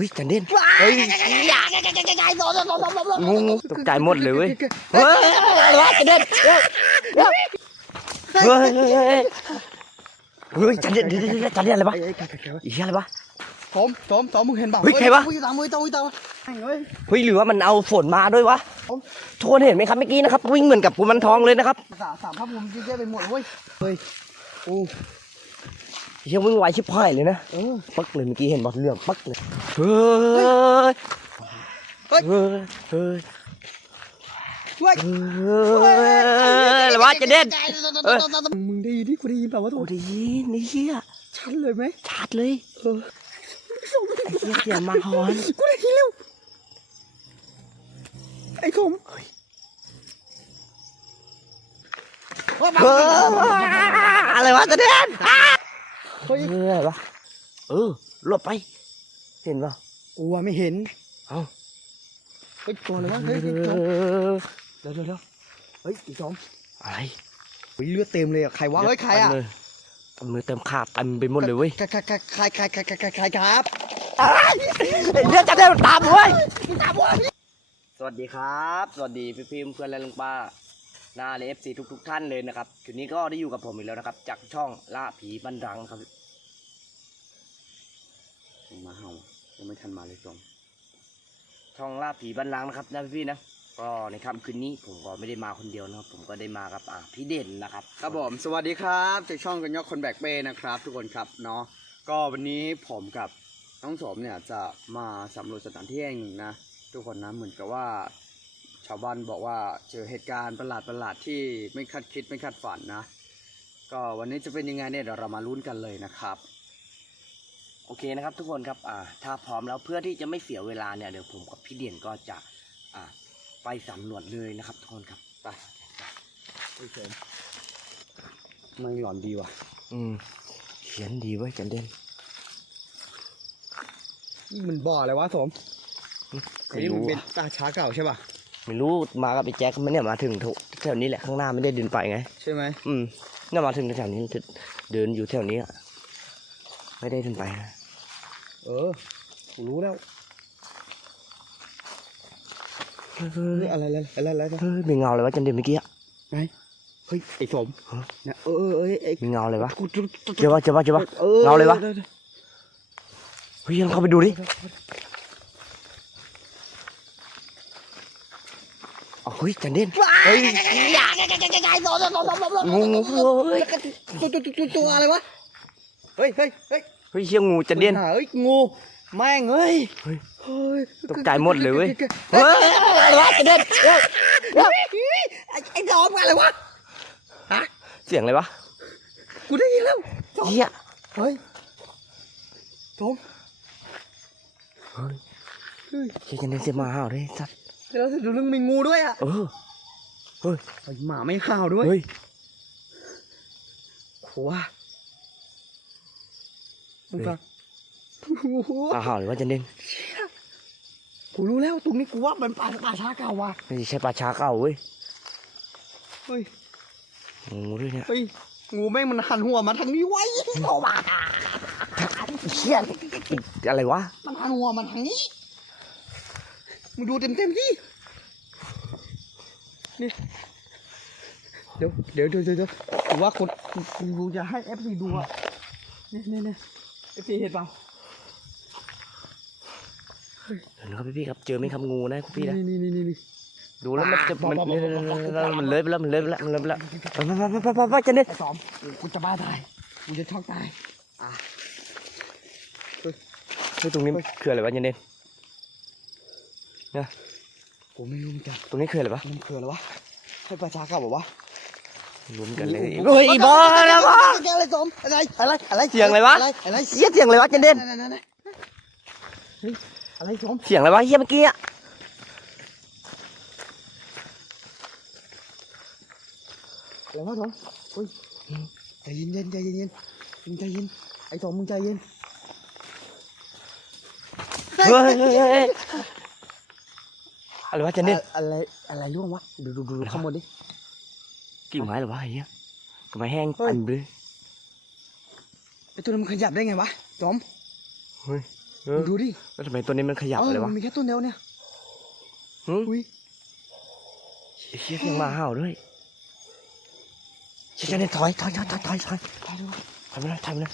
ฮ้ยจันเด่นเฮ้ยงูงูตกใจหมดเลยเว้ยเฮ้ยอะไรวะจันเด่นเฮ้ยเฮ้ยเฮ้ยเฮ้ยเฮ้ยจันเด่นเดี๋ยวเดี๋ยวเดี๋ยวจันเด่นอะไรวะไอ้ไอ้ไก่ไก่วะอีอะไรวะสมสมสมมึงเห็นเปล่าเฮ้ยใครวะอุ้ยตามมือตามมือตามมือเฮ้ยเฮ้ยหรือว่ามันเอาฝนมาด้วยวะผมทุกคนเห็นไหมครับเมื่อกี้นะครับวิ่งเหมือนกับกุมันทองเลยนะครับสามสามภาพผมเยอะๆไปหมดเว้ยเฮ้ยโอ้ เฮียวิ่งไวชิบหายเลยนะเออปักเลยเมื่อกี้เห็นบอลเรื่องปักเลย เฮ้ย เฮ้ย เฮ้ย เฮ้ยเฮ้ยเฮ้ยอะไรวะจันเด่นเอ้ยมึงได้ยินที่กูได้ยินเปล่าวะโถโอ้ได้ยินนี่เฮียชัดเลยไหมชัดเลยเออไอ้เฮียเสียงมาฮอนกูได้ยินแล้วไอ้สมเฮ้ยว่าเฮ้ยอะไรวะจันเด่นเเฮ้ยนี่อวะเออหลบไป เห็นปะกลัวไม่เห็นเอาเฮ้ยตัวเลยวะเฮ้ยเดี๋ยวเดี๋ยวเดี๋วเฮ้ยอีจอมอะไรเลือดเต็มเลยอะใครวะเฮ้ยใครอะเต็มเลเต็มขาเต็มไปหมดเลยเว้ยใครใครใครใครใครใครครับเลือดจะได้ตามเว้ยตามเว้ยสวัสดีครับ สวัสดีพี่พิมเพื่อนและลุงป้าหน้าเลฟซีทุก ๆ ท่านเลยนะครับคืนนี้ก็ได้อยู่กับผมอีกแล้วนะครับ จากช่องล่าผีบันรังครับ มาเห่ายังไม่ทันมาเลยสมช่องล่าผีบันลังนะครับนะพี่ๆนะก็ในค่ำคืนนี้ผมก็ไม่ได้มาคนเดียวนะครับ ผมก็ได้มากับอ่าพี่เด่นนะครับ ครับผมสวัสดีครับจากช่องกันยอกคนแบกเป้นะครับ ทุกคนครับเนาะก็วันนี้ผมกับน้องสมเนี่ยจะมาสำรวจสถานที่แห่งหนึ่งนะทุกคนนะเหมือนกับว่า ชาวบ้านบอกว่าเจอเหตุการณ์ประหลาดประหลาดที่ไม่คาดคิดไม่คาดฝันนะ ก็วันนี้จะเป็นยังไงเนี่ยเดี๋ยวเรามาลุ้นกันเลยนะครับ โอเคนะครับทุกคนครับอ่าถ้าพร้อมแล้วเพื่อที่จะไม่เสียเวลาเนี่ยเดี๋ยวผมกับพี่เด่นก็จะอ่าไปสำรวจเลยนะครับทุกคนครับไปเฮ้ยสมมันหลอนดีว่ะ อืมเขียนดีไว้ยจันเด่นนี่มันบ่ออะไรวะสมไม่นี่มันรู้เป็นอะตาช้าเก่าใช่ป่ะไม่รู้มากับไอ้แจ็คมันเนี่ยมาถึงแถวนี้แหละข้างหน้าไม่ได้เดินไปไง ใช่ไหมอืมเนี่ยมาถึงแถวนี้เดินอยู่แถวนี้อะไม่ได้เดินไปนะ เออกูรู้แล้วเฮ้ยเฮ้ยอะไรอะไรอะไรอะไรนะเฮ้ยมีเงาเลยวะจันเด่นเมื่อกี้อะไหนเฮ้ยไอ้สมฮะเนี่ยเออเออเออไอ้มีเงาเลยวะกูจุ๊บจุ๊บเจอปะเจอปะเจอปะออเงาเลยวะดี๋ดี๋เฮ้ยลองเข้าไปดูดิอ๋อเฮ้ยจันเด่นเฮ้ยงูงูเฮ้ยตัวตัวตัวตัวตัวอะไรวะเฮ้ยเฮ้ยเฮ้ย เฮ้ยเชี่ยงูจันเด่นเฮ้ยงูแม่งเฮ้ยเฮ้ยเฮ้ยตกใจหมดเลยเว้ยเฮ้เฮ้ยยอะไรวะจันเด่นเฮ้ยไอ้ไอ้ดอมอะไรวะฮะเสียงอะไรวะกูได้ยินแล้วเฮียเฮ้ยสมเฮ้ยเฮ้ยเชี่ยจันเด่นเสียมาห่าวเลยสัตว์แล้วดูเรื่องมีงูด้วยอะเออเฮ้ยไอ้หมาไม่ห่าวด้วยเฮ้ยโหว่า มึงฟังโอ้โหอ่าห่าวหรือว่าจันเด่นกูรู้แล้วตรงนี้กูว่ามันป่าป่าช้าเก่าว่ะไม่ใช่ปลาช้าเก่าเว้ยเฮ้ยงูด้วยเนี่ยเฮ้ยงูแม่งมันหันหัวมาทางนี้ไว้เอามาเชี่ยอะไรวะมันหันหัวมันทางนี้มึงดูเต็มเต็มๆดินี่เดี๋ยวเดี๋ยวเดี๋ยวเดี๋ยวเดี๋ยวกูว่าคนกูกูจะให้เอฟซีดูอะเนี่ยเนี่ย เนี่ยเอฟซีเห็นเปล่าเห็นครับพี่ๆครับเจอไหมครับงูนะพี่นะนี่นี่นี่นี่ดูแล้วมันจะมันบอกบอกบอกบอกบอกมันเลยไปแล้วมันเลยไปแล้วมันเลยไปแล้วไปไปไปไปไปไปจันเด่นไอ้สอมกูจะบ้าตายกูจะช็อกตายเฮ้ยตรงนี้คืออะไรวะจันเด่นกูไม่รู้เหมือนกันตรงนี้คืออะไรวะมันคืออะไรวะให้ประชาเก่าบอกว่า รวมกันเลยเฮ้ยบอลอะไรวะอะไรสมอะไรอะไรอะไรเสียงอะไรวะอะไรอะไรเสียเสียงอะไรวะจันเด่นนั่นนั่นนั่นเฮ้ยอะไรสมเสียงอะไรวะเฮียเมื่อกี้อะอะไรวะสมเฮ้ยใจเย็นเย็นใจเย็นเย็นมึงใจเย็นไอ้สมมึงใจเย็นเฮ้ยเฮ้ยเฮ้ยเฮ้ยอะไรวะจันเด่นอะไรอะไรร่วงวะดูดูดูข้างบนดิ กิ่งไม้เหรอวะไอ้เฮียกิ่งไม้แห้งเฮ้ยอันเลยไอ้ตัวนั้นมันขยับได้ไงวะสมเฮ้ยเออดูดิแล้วทำไมตัวนี้มันขยับเออะไรอวะมันมีแค่ต้นเดียวเนี่ยหืมอุ้ยไอ้เชี่ยเสียงหมาเห่าด้วยเชี่ยเนี่ยถอยถอยถอยถอยถอยถอยไปดูถอยไปเลยถอยไปเลย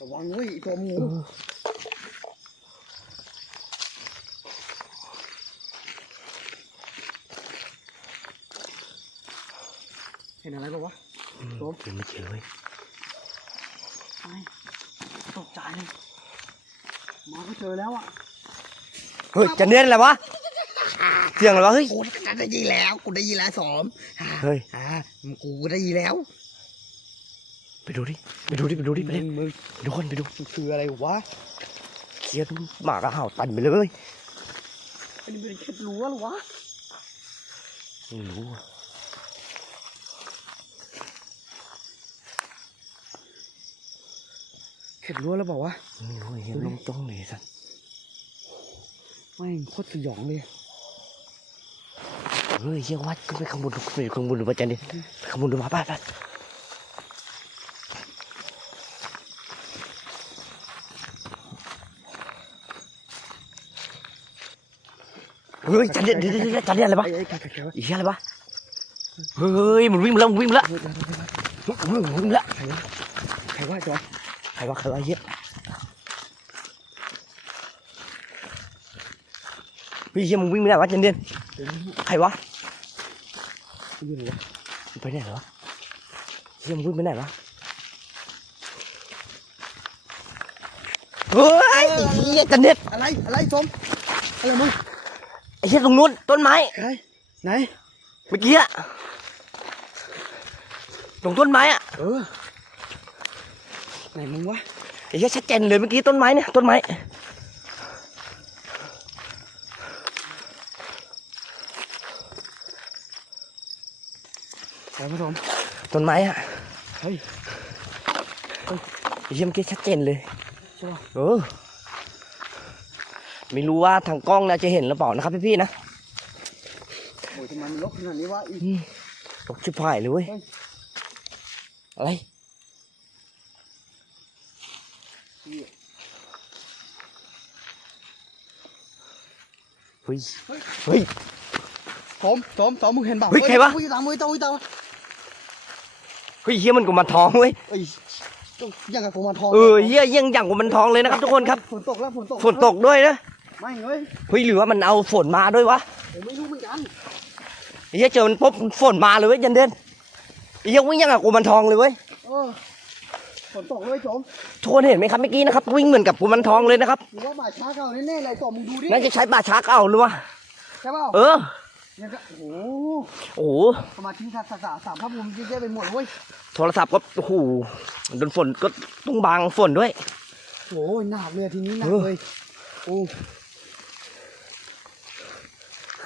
ระวังเว้ยไอ้ตัวงูเออ เห็นอะไรปะวะ อืมโต๊ะเดี๋ยวไม่เจอเว้ยไม่ตกใจหมาก็เจอแล้วอะเฮ้ยจะเนียนอะไรวะเสียงอะไรวะเฮ้ยกูได้ยินแล้วกูได้ยินแล้วสมเฮ้ยอ่ากูได้ยินแล้ว ไปดูดิไปดูดิไปดูดิไปดิมึงไปดูคนไปดูมันคืออะไรวะเชี่ยดูหมากระเห่าตันไปเลยอันนี้เป็นแค่รั้วเหรอวะไม่รู้อะ แค่รั้วแล้วบอกว่าไม่รู้ไอ้เหี้ยลงจ้องเลยสัสไม่งโคตรสยองเลยเฮ้ยเชี่ยวัดขึ้นไปข้างบนขึ้นไปข้างบนดูว่าจะเนียนไปข้างบนดูมาไปไปเฮ้ยจะเนียนเดี๋ยวเดี๋ยวเดี๋ยวจะเนียนอะไรวะไอ้ไอ้ไก่ไก่ไก่วะอีเหี้ยอะไรวะเฮ้ยมันวิ่งมาแล้วมันวิ่งมาแล้วเฮ้ยเดี๋ยวเดี๋ยวเดี๋ยววิ่งมาวิ่งมาแล้วใครวะจอมใคร วะใครวะไอ้เหี้ยเฮ้ยเหี้ยมึงวิ่งไม่ได้วะเจนเดียนเดี๋ยวนี้ใครวะมันอยู่ไหนวะมึงไปไหนเหรอวะเหี้ยมึงวิ่งไปไหนวะเฮ้ยไอ้เหี้ยเจนเดียนอะไรอะไรจอมอะไรมึงไอ้เหี้ยตรงนู้นต้นไม้ใครไหนเมื่อกี้อะตรงต้นไม้อะเออ ไหนมึงวะไอ้เหี้ยชัดเจนเลยเมื่อกี้ต้นไม้เนี่ยต้นไม้ใครผสมต้นไม้อะเฮ้ยไอ้เหี้ยเมื่อกี้ชัดเจนเลยใช่ป่ะเออไม่รู้ว่าทางกล้องนะจะเห็นหรือเปล่านะครับพี่ๆนะโอ้ยทำไมมันลกขนาดนี้วะอีอืมตกชิบหายเลยเว้ยเฮ้ยอะไร เฮ้ย เฮ้ยสมสมสมมึงเห็นเปล่าเฮ้ยใครวะ อุ้ยตามมือตามมือตามมือเฮ้ยเฮียมันกูมันทองเว้ย เอ้ยต้องยังกับกูมาทองเออเฮียเยี่ยงอย่างกูมันทองเลยนะครับทุกคนครับ ฝนตกแล้วฝนตกฝนตกด้วยนะ ไม่เฮ้ยเฮ้ยหรือว่ามันเอาฝนมาด้วยวะผมไม่รู้เหมือนกันเฮียเจอมันปุ๊บฝนมาเลยเว้ยยันเด่นเฮียวิ่งอย่างกับกูมันทองเลยเว้ย เออ ฝนตกเลยสมทุกคนเห็นไหมครับเมื่อกี้นะครับวิ่งเหมือนกับกูมันทองเลยนะครับหรือว่าบาดช้าเก่าแน่ๆเลยสมมึงดูดิน่าจะใช้ป่าช้าเก่าหรือวะใช่เปล่าเออเนี่ยก็โอ้โหโอ้โหสมาธิศาสตร์สามพระภูมิเยอะแยะไปหมดเว้ยโทรศัพท์ก็โอ้โหโดนฝนก็ต้องบางฝนด้วยโอ้ยหนักเลยทีนี้หนักเออเลยโอ้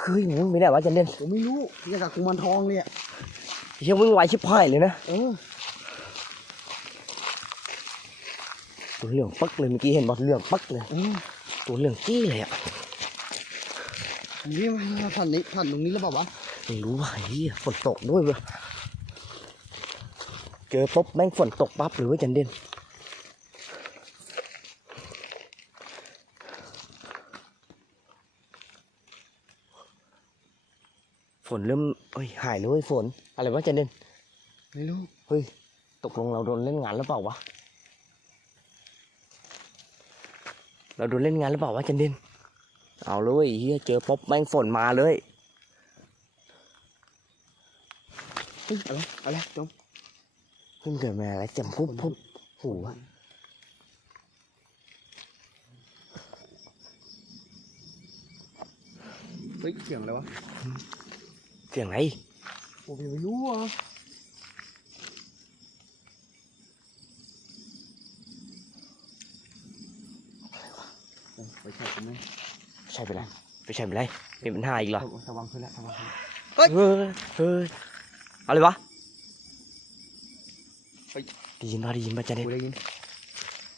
เฮ้ยมึงไม่ได้วะจันเด่นผมไม่รู้ยังกับกูมันทองเลยอะเฮียวิ่งไวชิบหายเลยนะเออ ตัวเหลืองปักเลยเมื่อกี้เห็นบอเหลืองปักเลยเออตัวเหลืองจี้เลยอะอันนี้มันผ่านนี้ผ่านตรงนี้แล้วเปล่าวะไม่รู้ว่าเฮียฝนตกด้วยเว้ยเจอปุ๊บแม่งฝนตกปั๊บเลยเว้ยจันเด่นฝนเริ่มเอ้ยหายเลยเว้ยฝน อะไรวะจันเด่นไม่รู้เฮ้ยตกลงเราโดนเล่นงานหรือเปล่าวะ เราโดนเล่นงานหรือเปล่าวะจันเด่นเอาเลยเฮียเจอป๊บแม่งฝนมาเลยเฮ้ยอะไรอะไรจมเพิ่งเกิดมาอะไรเจ็บพุบพุบหูวะเฮ้ยเสียงอะไรวะ เสียงไงผมยังไม่รู้อะ ใช่กันไหมใช่ไปแล้วไปใช่ไปเลยมีปัญหาอีกเหรอระวังขึ้นแล้วระวังขึ้นเฮ้ยเฮ้ยอะไรวะเฮ้ยได้ยินป่ะได้ยินป่ะจันเด่นกูได้ยิน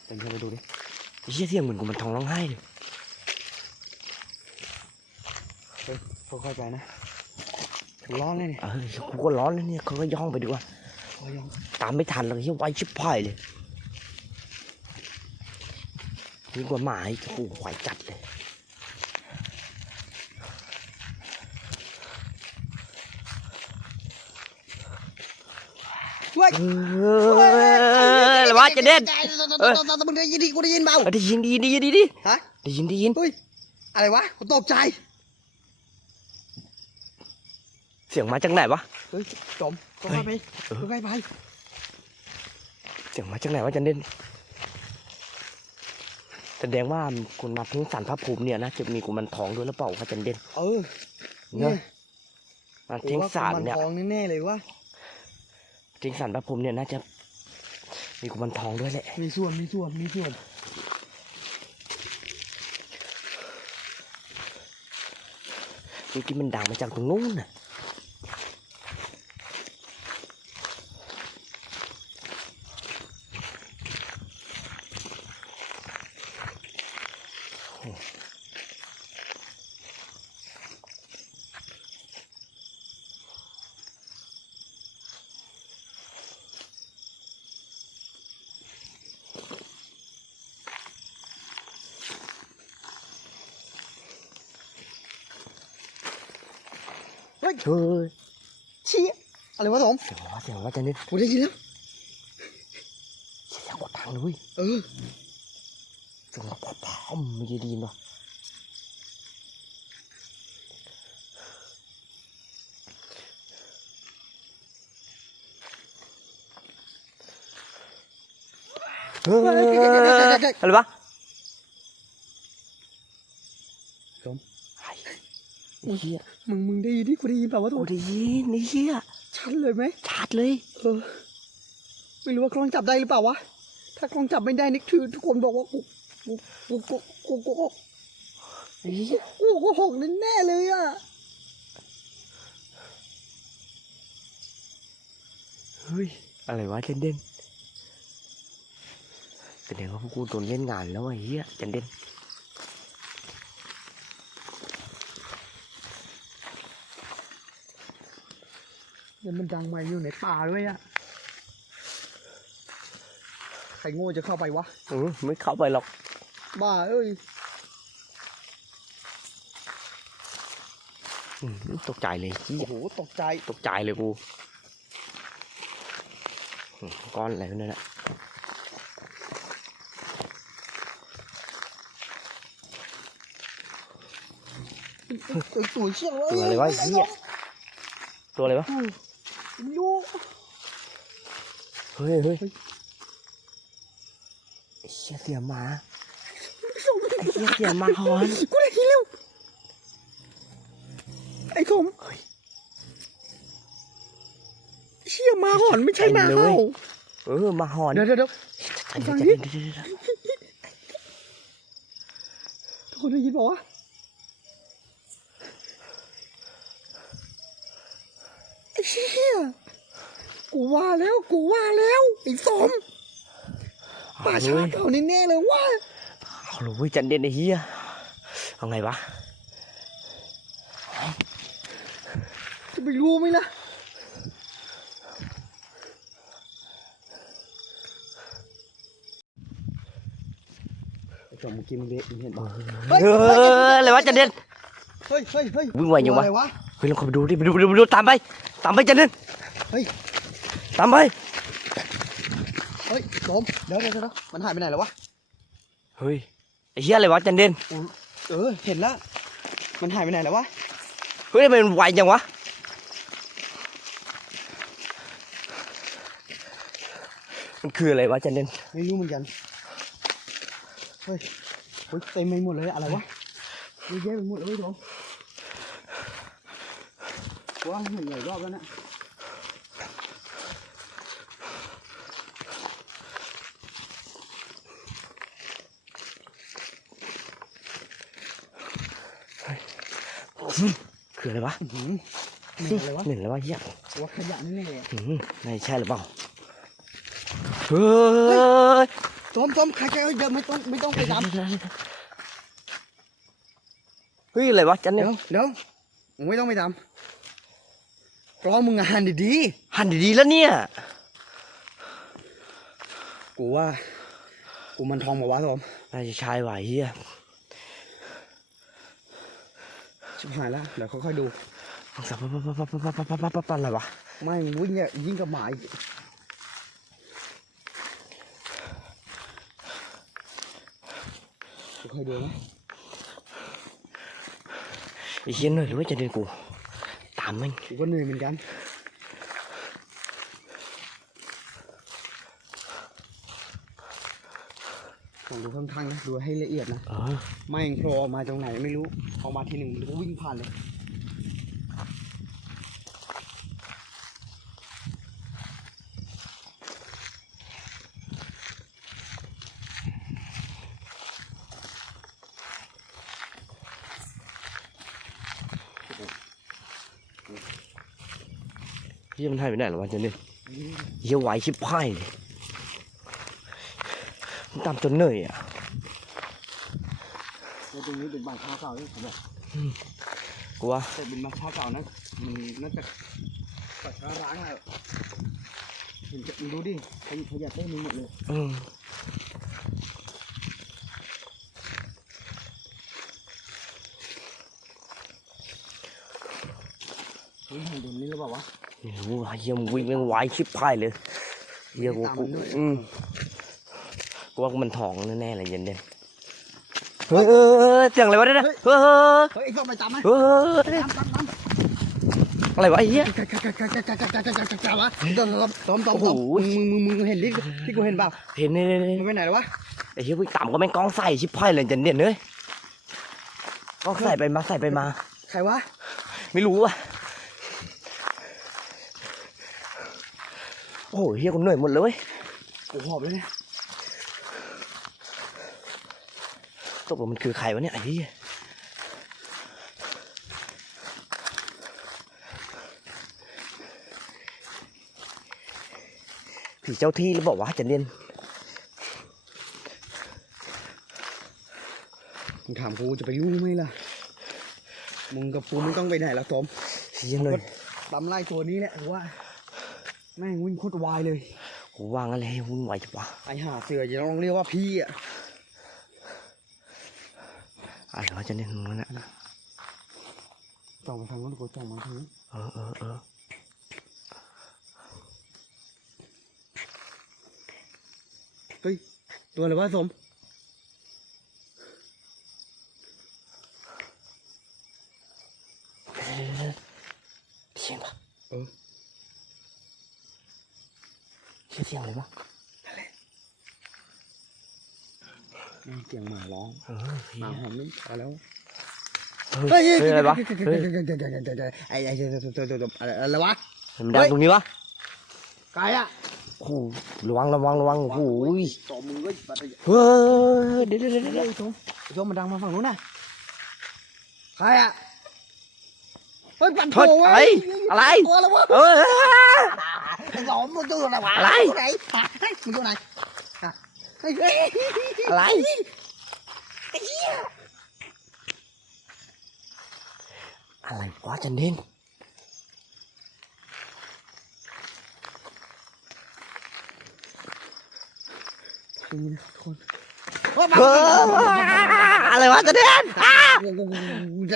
เดินเข้าไปดูดิเฮียเสียงเหมือนกูมันท้องร้องไห้เลยค่อยๆไปนะร้อนเลยเนี่ยเออกูก็ร้อนแล้วเนี่ยเขาก็ย่องไปดีกว่าโอ้ยยังตามไม่ทันเลยที่ไวชิบพายเลย ยิ่งกว่าหมาอีกโอ้โหไหวจัดเลยเฮ้ยเอออะไรวะจะเด่นเออมึงได้ยินดีกูได้ยินเปล่าเออได้ยินดีดีดีดีฮะได้ยินได้ยินเฮ้ยอะไรวะกูตกใจ เสียงมาจากไหนวะเฮ้ยจมก็ไปไปเออก็ไปไปเสียงมาจากไหนวะจันเด่น แสดงว่าคุณมาทิ้งสารพระภูมิเนี่ยนะจะมีกุมันทองด้วยหรือเปล่าครับจันเด่นเออเนอะมากูทิ้งว่าสารมันเนี่ยทองแน่ๆเลยว่าทิ้งสารพระภูมิเนี่ยน่าจะ มีกุมันทองด้วยแหละมีส่วนมีส่วนมีส่วนเมื่อกี้มันดังมาจากตรงนู้นน่ะ เฮ้ยเชี่ยอะไรวะสมเสียงว่าเสียงว่าจันเด่นกูได้ยินแล้วเสียงกดทางเลยเออเสียงแบบพร้อมไม่ได้ยินหรอเฮ้ยอะไรวะ สม ไอ้เหี้ยมึงมึงได้ยินที่กูได้ยินเปล่าวะสโอ้มได้ยินไอ้เหี้ยชัดเลยไหมชัดเลย เออ ไม่รู้ว่ากล้องจับได้หรือเปล่าวะ ถ้ากล้องจับไม่ได้นี่คือทุกคนบอกว่ากูกูกูกูกูกูกูไอ้เหี้ยกูกูหกแน่ๆเลยอะเฮ้ยอะไรวะจันเด่นแสดงว่าพวกกูโดนเล่นงานแล้วไอ้เหี้ยจันเด่น เดี๋ยวมันดังใหม่อยู่ในป่าด้วยอะใครโง่จะเข้าไปวะ อืมไม่เข้าไปหรอก บ้าเอ้ยอืมตกใจเลยเหี้ยโอ้โหตกใจ ตกใจเลยกูอืมก้อนอะไรวะนั่นแหละเอ้ยสวยเชี่ยวเลยตัวอะไรวะไอ้เหี้ยตัวอะไรวะไม่ รู้เฮ้ยเฮ้ยไอ้เหี้ยเสียหมาไอ้เหี้ยเสียหมาหอนกูได้ยินแล้วไอ้สมเชี่ยหมาหอนไม่ใช่หมาเห่าเออหมาหอนเดี๋ยวเดี๋ยวเดี๋ยวอันฟันี้งดิจะเดี๋ยวเดี๋ยวเดี๋ยวทุกคนได้ยินบอกว่าไอ้เชี่ย กูว่าแล้วกูว่าแล้วไอ้สมป่าเอาช้าเลยเก่านี่แน่เลยว่าเอาเลยเว้ยจันเด่นไอ้เหี้ยเอาไงวะจะไปรู้ไหมล่ะไอ้สมเมื่อกี้มึงเห็นป่ะเอออะไรวะจันเด่นเฮ้ยเฮ้ยเฮ้ยวิ่งไวยังวะตัวอะไรวะเฮ้ยลองเข้าไปดูดิไปดูไปดูไปดูตามไปตามไปจันเด่นเฮ้ย ตามไป เฮ้ยสมเดี๋ยวเดี๋ยวเดี๋ยวมันหายไปไหนแล้ววะ เฮ้ยไอ้เหี้ยอะไรวะจันเด่นเออ เห็นแล้วมันหายไปไหนแล้ววะ เฮ้ยทำไมมันไวจังวะ มันคืออะไรวะจันเด่นไม่รู้เหมือนกัน เฮ้ยเฮ้ยเต็มไปหมดเลยอะไรวะเยอะแยะไปหมดเลยสมว่าเห็นหลายรอบแล้วนะ คืออะไรวะอื้อหือเหม็นอะไรวะเหม็นแล้ววะเหี้ยว่าขยะนี่แน่เลยหืมไม่ใช่หรือเปล่าเฮ้ยสมสมใครจะเดี๋ยวไม่ต้องไม่ต้องไปดำเฮ้ยอะไรวะจันเดี๋เนี่ยยวเดี๋ยวมึงไม่ต้องไปดกล้องมึงงานดีหันดีๆแล้วเนี่ยๆกูว่ากูมันทองมาวะสมน่าจะชายไหวเฮีย ชิบหายแล้วเดี๋ยวค่อยๆดูสองสามปั๊บปั๊บปั๊บปั๊บปั๊บปั๊บปั๊บอะไรวะไม่วิ่งเนี่ยยิ่งกับหมายค่อยๆดูนะอีกเย็นหน่อยหรือว่าจะเดินกูตามมันกูก็เหนื่อยเหมือนกัน ลองดูข้างๆนะดูให้ละเอียดนะเออไม่งโผล่ออกมาตรงไหนไม่รู้ออกมาทีหนึ่งมันก็วิ่งผ่านเลยเฮียมันหายไปไหนหรอวะจะเดินเฮียไหวชิบหายเลยมัน ตามจนเหนื่อยอะแล้วตรงนี้เป็นบ้านช้าเก่าที่ผมบอกกูว่าแต่เป็นบ้านช้าเก่านะมันน่าจะปัดช้าร้างแล้วเห็นจะมึงดูดิขยะขยะเต็มไปหมดเลยอืมเฮ้ยเห็นตรงนี้หรือเปล่าวะไม่รู้ว่ะเฮียมันวิ่งแม่งไหวชิบหายเลยเฮียกูตามกูมันด้วยอืม กูว่ามันท้องแน่ๆเลยเย็นเด่เฮ้ยเสียงอะไรวะเนี่ยเฮ้ยเฮ้ยก็ไปจับมันเฮ้ยอะไรวะไอ้เหี้ยจับวะตอมตอมตอมตอมมึงมึงมึงเห็นลิ้ที่กูเห็นเปล่าเห็นเนี่ยมันไปไหนแล้วะไอ้เหี้ยพวกต่ำก็แม่งกองใส่ชิบพ่ายเลยเย็นเด่นเลยกองใส่ไปมาใส่ไปมาใครวะไม่รู้ว่ะโอ้โหเฮียกูเหนื่อยหมดเลยโอ้หอบเลยเนี่ย ตกลงมันคือใครวะเนี่ยไอ้เหี้ยผีเจ้าที่หรือบอกว่าจะเรียนมึงถามกูจะไปรู้ไหมล่ะ มึงกับกูไม่ต้องไปไหนละตอมเฮียเหนื่อยตามไล่ตัวนี้แหละกูว่าแม่งวิ่งโคตรวายเลย กูว่างั้นเลยวุ่นวายจังวะไอห่าเสือจะต้องเรียกว่าพี่อะ อะไรวะจะเรียนมึงวะเนะจ้องมาทางนู้นกูจ้องมาทางนี้เออเออเออเฮ้ย ตัวอะไรวะสม เสียงปะเออเสียงเสียงอะไรวะแม่งเสียงหมาร้องเออหเฮีมายหอมนี่ Hello. Ê, lại ba. Ai ai là ba. Mình đang tụng đi ba. Cái á. Khu, loang loang loang ui. Tổ mừng ơi, bắt đây. Ơ, đi đi đi đi. Chỗ mình đang mang phẳng luôn nè. Cái á. Ôi, bạn thù ấy. อะไรเออ Lộn luôn tôi là quả. Lại. Chỗ này. Chỗ này. Lại. อะไรวะจันเด้งอะไรวะจันเด้ง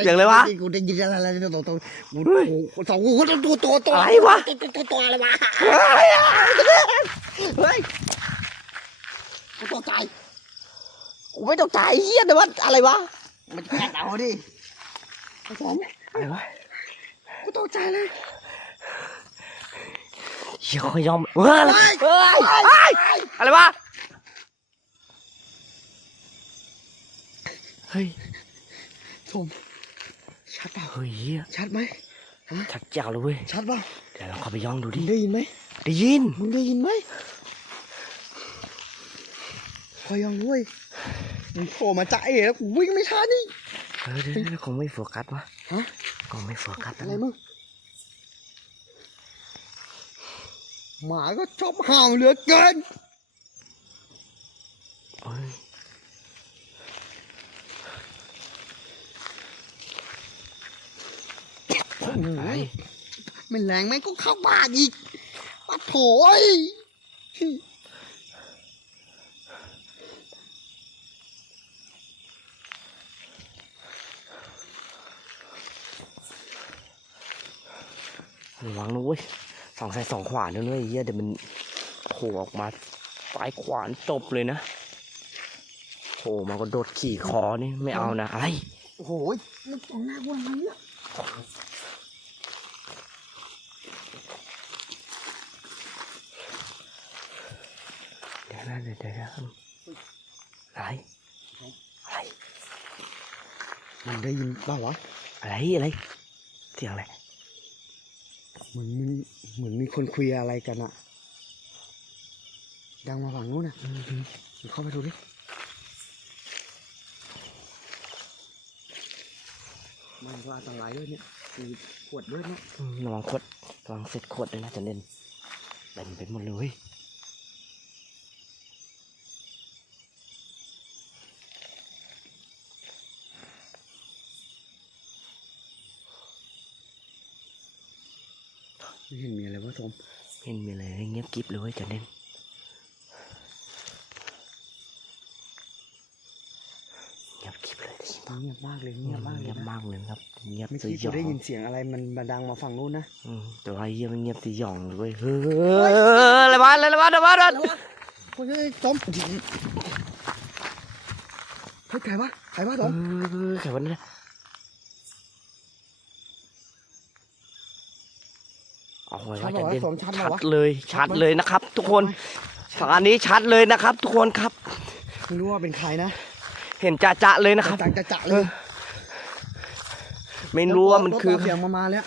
อย่างไรวะกูได้ยินอะไรตัวตัวกูสองกูตัวตัวตัวอะไรวะตัวตัวอะไรวะเฮ้ยกูตกใจกูไม่ตกใจเฮียนะว่าอะไรวะมันแกะเอาดิผสม อะไรวะกูตกใจเลยเฮียเขายอมเฮ้ยอะไรเฮ้ยเฮ้ยอะไรวะเฮ้ยชมชัดเปล่าเฮ้ยเฮียชัดไหมชัดเจ้าเลยเว้ยชัดเปล่าเดี๋ยวเราเข้าไปย่องดูมึดิงได้ยินไหมได้ยินมึงได้ยินไหมคอยยังด้วยมึงโผล่มาจ่าเอ๋แล้วกูวิ่งไม่ทันนี่ เออเดี๋ยวเดี๋ยวคงไม่โฟกัสวะฮะคงไม่โฟกัสอะไรนะมึงหมาก็ชอบเห่าเหลือเกินเอ้ยไปไม่แรงแม่งก็เข้าปากอีกปัดโถย ระวังนะเว้ยสองซ้ายสองขวาเนอะเว้ยเฮียเดี๋ยวมันโผล่ออกมาซ้ายขวานจบเลยนะโผล่มาก็โดดขี่คอนี่ไม่เอานะอะไรโอ้โหมันตรงหน้ากูอะไรเนี่ยเดี๋ยวนะเดี๋ยวเดี๋ยวนะอะไรอะไรมันได้ยินเปล่าวะอะไรอะไรเสียงอะไร เหมือนมีเหมือนมีคนคุยอะไรกันอะดังมาฝั่งนู้นนะอืมอืมเข้าไปดูดิมันก็อันตรายด้วยเนี่ยมีขวดด้วยเนี่ยอืมระวังขวดระวังเสร็จขวดด้วยนะจะเล่นเต็มไปหมดเลย ไม่เห็นมีอะไรวะทมไม่มีอะไรเงียบกริบเลยเว้ยจะเล่นเงียบกริบเลยได้ยินปะเงียบมากเลยเงียบมากเลยเงียบนะมากเลยครับ เงียบเมื่อสกี้ยกูองได้ยินเสียงอะไรมันมาดังมาฝั่งนู้นนะอืมแต่ว่าเยี่ยมันเงียบสยองเลยเว้ยเฮ้ยอะไรวะอะไรวะอะไรวะอะไรวะเฮ้ยทมเฮ้ยใครวะใครวะทเอมอใครวะเนี่ ยเอาไว้ชัว่าดจะวะเด่นทมชัดชัวะดเลยชัดเลยนะครับ ทุกคนสถานนี้ชัดเลยนะครับ ทุกคนครับไม่รู้ว่าเป็นใครนะ เห็นจะจะๆเลยนะครับจังจะจะเลยไม่รู้ว่ามันคือเสียงมามาแล้ว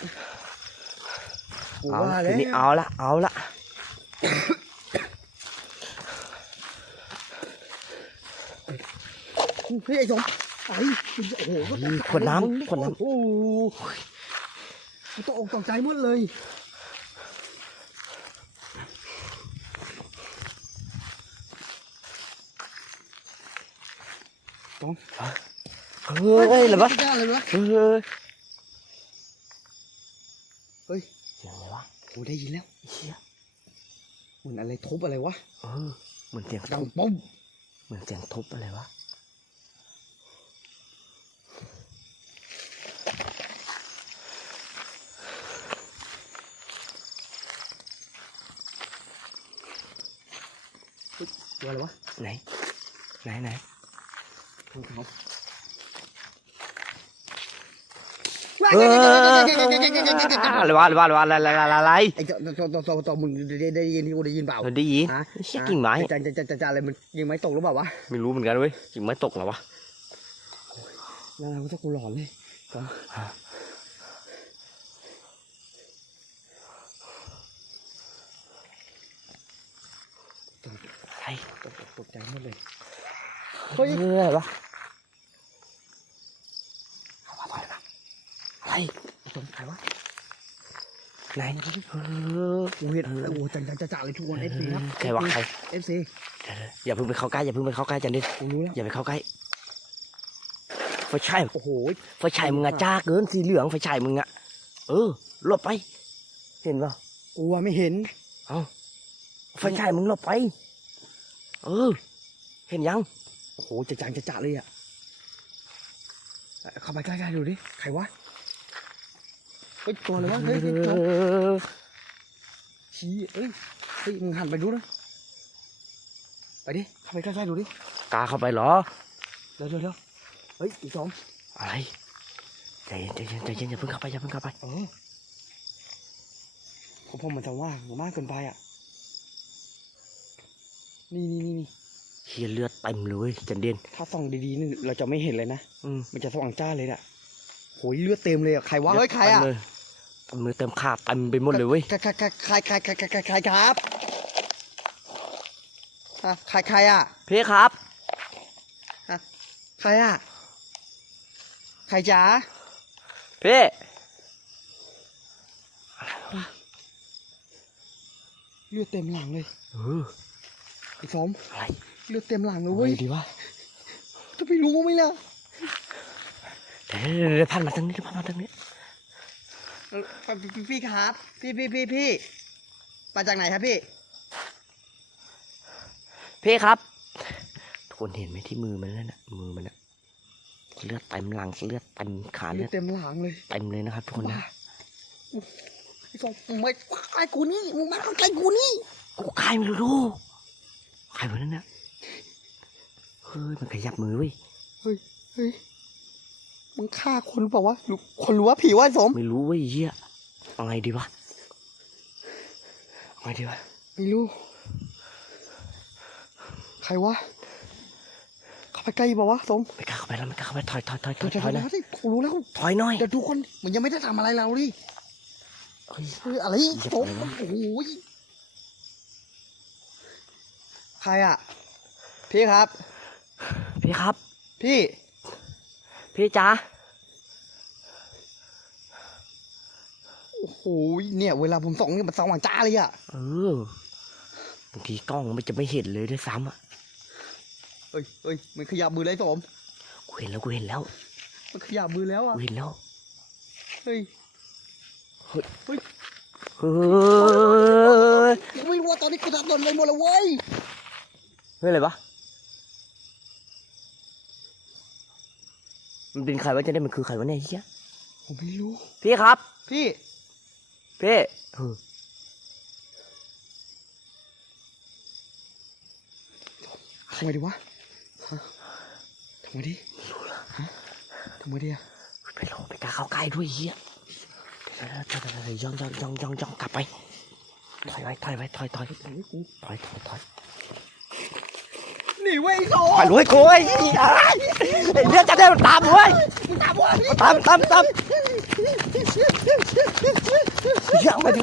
กูเอาว่าละแล้ทีวนี้เอาละเอาละเฮ้ยไอ้สมไอ้โอ้โหก็ตกใจขวดน้ำขวดน้โอ้โหกูตกอกตกใจหมดเลยำเฮ้ยอะไรวะเลยวะเฮ้ยเฮ้ยเสียงอะไรวะกูได้ยินแล้วเชี่ยเหมือนอะไรทุบอะไรวะเออเหมือนเสียงดังปุ้มเหมือนเสียงทุบอะไรวะตัวอะไรวะไหนไหนไหน ทางเขาอออะไรวะอะไรวะอะไรวะอะไรอะไรอะไรไอ้เจ้าตัวตัวตัวตัวมึงได้ได้ยินที่กูได้ยินเปล่าได้ยินเชี่ยกิ่งไม้จะจะจะจะจะอะไรมันยิงไม้ตกหรือเปล่าวะไม่รู้เหมือนกันเว้ยกิ่งไม้ตกเหรอวะแล้วเราก็จะกูหลอนเลยตกใจหมดเลย เฮ้ยอะไรวะอะไรวะอะไรสมใครวะไหนเออกูเห็นโอ้โหจังจังจะจ่าเลยทุกคนเอฟซีครับใครวะใครเอฟซีเดี๋ยวๆอย่าเพิ่งไปเข้าใกล้อย่าเพิ่งไปเข้าใกล้จันดิกูรู้แล้วอย่าไปเข้าใกล้ไฟฉายโอ้โหไฟฉายมึงอะจ้าเกินสีเหลืองไฟฉายมึงอะเออหลบไป เห็นป่ะกูอะไม่เห็นเอาไฟฉายมึงหลบไป เออ เห็นยัง โอ้โหจะจังจะจ่าเลยอะเข้าไปใกล้ๆดูดิใครวะเฮ้ยตัวอะไรวะเฮ้ยเฮ้ยจมอชี้เอ้ยเฮ้ยมึงหันไปดูนะไปดิเข้าไปใกล้ๆดูดิกล้าเข้าไปเหรอเร็วเร็วเร็วเฮ้ยอีกสองอะไรใจเย็นใจเย็นใจเย็นอย่าเพิ่งเข้าไปอย่าเพิ่งเข้าไปเออผมผมมันจะว่างมากเกินไปอะนี่นี่นี่นี่ เฮียเลือดเต็มเลยจันเด่นถ้าส่องดีๆนี่เราจะไม่เห็นเลยนะอืมมันจะสว่างจ้าเลยเนี่ยโหยเลือดเต็มเลยอะใครวะเฮ้ยใครอะเต็มเลยเต็มเลยเต็มขาเต็มไปหมดเลยเว้ยใครใครใครใครใครใครใครใครใครครับอะใครใครอะพี่ครับใครอะใครจ๋าพี่เลือดเต็มหลังเลยเออไอ้สมอะไร เลือดเต็มหลังเลยเอาเว้ยไงดีวะจะไปรู้ไหมล่ะเดี๋ยวเดี๋ยวเดี๋ยวพันมาทางนี้พันมาทางนี้เออพี่พี่ครับพี่พี่พี่พี่มาจากไหนครับพี่ พี่ครับทุกคนเห็นไหมที่มือมันนั่นน่ะมือมันน่ะเลือดเต็มหลังเลือดเต็มขาเลือดเต็มหลังเลยเต็มเลยนะครับทุกคนนะไอ้สองมึงไม่ใกล้กูนี่มึงมาใกล้กูนี่กูใครไม่รู้ดูใครวะนั่นน่ะ เฮ้ยมันขยับมือเว้ยเฮ้ยเฮ้ยมึงฆ่าคนเปล่าวะหรือคนรู้ว่าผีว่าสม ไม่รู้เว้ยเฮียเอาไงดีวะเอาไงดีวะไม่รู้ ใครวะเข้าไปใกล้เปล่าวะสมไม่กล้าเข้าไปแล้วไม่กล้าเข้าไปถอยถอยถอยถเดี๋อยยวถเดี๋อยยวนะเดี๋ยวกูรู้แล้วถอยหน่อยเดี๋ยวทุกคนมันยังไม่ได้ทำอะไรเราดิเฮ้ยเฮ้ยอะไรอย่าสมไปนะโอ้โหใครอะพี่ครับ พี่ครับ พี่ พี่จ๋าโอ้โหเนี่ย เวลาผมส่องเนี่ยมันสว่างจ้าเลยอะเออบางทีกล้องมันจะไม่เห็นเลยด้วยซ้ำอะเฮ้ยเฮ้ยมันขยับมือเลยสมกูเห็นแล้วกูเห็นแล้วมันขยับมือแล้วอะกูเห็นแล้วเฮ้ยเฮ้ยเฮ้ยเฮ้ยกูไม่รู้ว่าตอนนี้กูทำโดนเลยหมดแล้วเว้ยเฮ้ยอะไรวะ มันเป็นใครวะจะได้มันคือใครวะเนี่ยเฮียผมไม่รู้ พี่ครับ พี่ พี่เออทำไงดีวะฮะทำไงดีฮะทำไงดีอะไม่รู้ไม่กล้าเข้าใกล้ด้วยเฮียเดี๋ยวเดี๋ยวเดี๋ยวเดี๋ยวย่องย่องย่องย่องย่องกลับไปถอยไว้ถอยไว้ถอยถอยถอยถอยถอย หนีเว้ยไอ้โซ่ถอยรวยกูไอ้เหี้ยไอ้เรื่องจะได้มันตามเว้ยตามวะตามตามตามเฮียเอาไปดิ